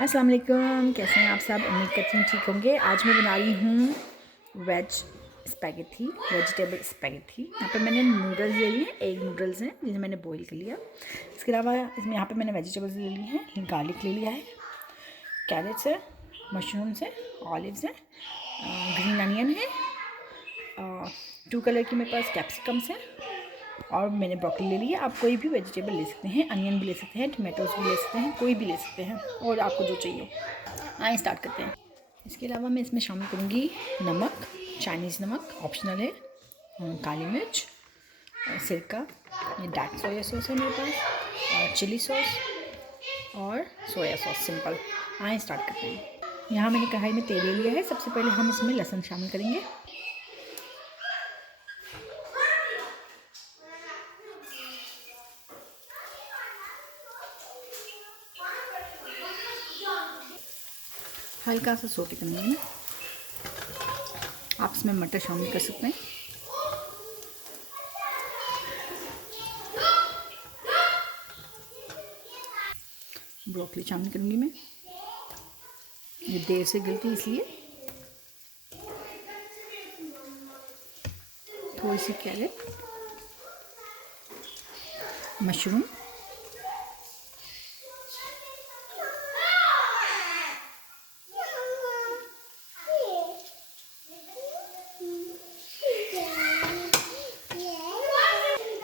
अस्सलाम वालेकुम, कैसे हैं आप सब। उम्मीद करती हूँ ठीक होंगे। आज मैं बना रही हूँ वेजिटेबल स्पैगेटी। यहाँ पे मैंने नूडल्स ले लिए हैं, एग नूडल्स हैं जिन्हें मैंने बॉईल कर लिया। इसके अलावा इसमें यहाँ पे मैंने वेजिटेबल्स ले ली हैं, गार्लिक ले लिया है, कैरेट्स है, मशरूम्स है, ऑलिव्स हैं, ग्रीन अनियन है, 2 कलर की मेरे पास कैप्सिकम्स हैं और मैंने ब्रोकली ले ली है। आप कोई भी वेजिटेबल ले सकते हैं, अनियन भी ले सकते हैं, टमाटोज भी ले सकते हैं, कोई भी ले सकते हैं और आपको जो चाहिए हो। आइए स्टार्ट करते हैं। इसके अलावा मैं इसमें शामिल करूँगी नमक, चाइनीज़ नमक ऑप्शनल है, काली मिर्च, सिरका, ये डार्क सोया सॉस है मेरे पास, और चिली सॉस और सोया सॉस सिंपल। आइए स्टार्ट करते हैं। यहाँ मैंने कढ़ाई में तेल ले लिया है। सबसे पहले हम इसमें लहसुन शामिल करेंगे। हल्का सा सोटे करने में आप इसमें मटर शामिल कर सकते हैं। ब्रोकली शामिल करूँगी मैं, ये देर से गलती इसलिए। थोड़ी सी कैरेट, मशरूम,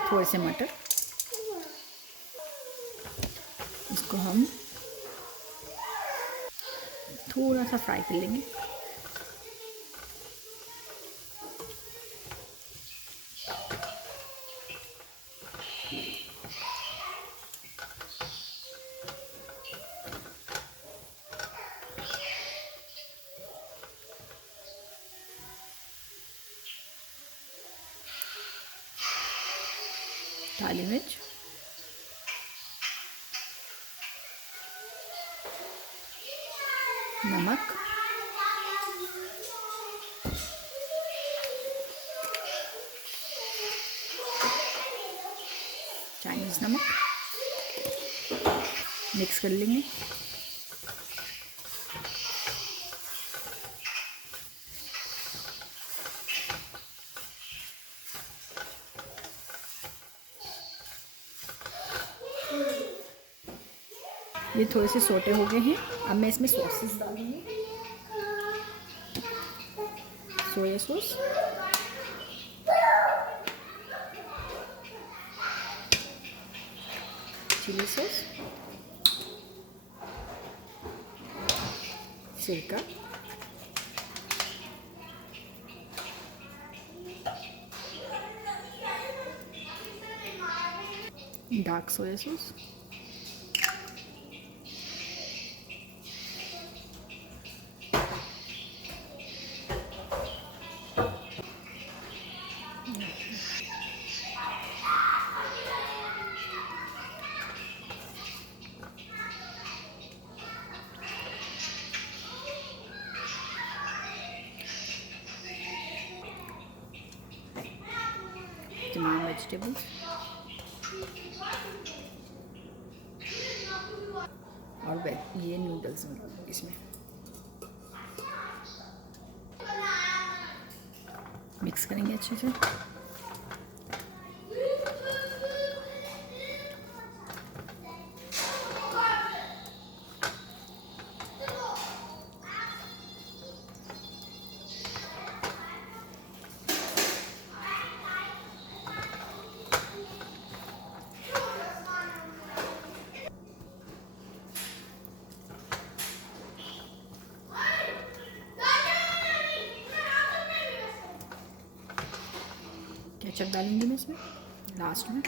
थोड़े से मटर, इसको हम थोड़ा सा फ्राई कर लेंगे। काली मिर्च, नमक, चाइनीज़ नमक, मिक्स कर लेंगे। ये थोड़े से सोटे हो गए हैं। अब मैं इसमें सॉसेस डालूंगी। सोया सॉस, चिली सॉस, सिरका, डार्क सोया सॉस, तमाम वेजिटेबल्स और ये नूडल्स इसमें मिक्स करेंगे अच्छे से। केचप डालेंगे मैं इसमें लास्ट में।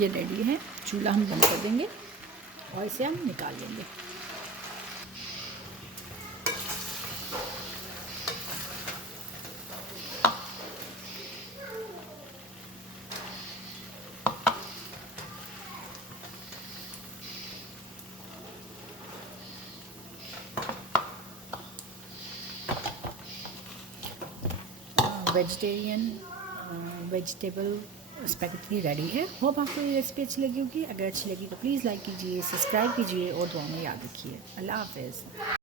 ये रेडी है। चूल्हा हम बंद कर देंगे और इसे हम निकाल लेंगे। वेजिटेबल स्पैगेटी रेडी है। होप आपको ये रेसिपी अच्छी लगी होगी। अगर अच्छी लगी तो प्लीज़ लाइक कीजिए, सब्सक्राइब कीजिए और दुआ में याद रखिए। अल्लाह हाफ़िज़।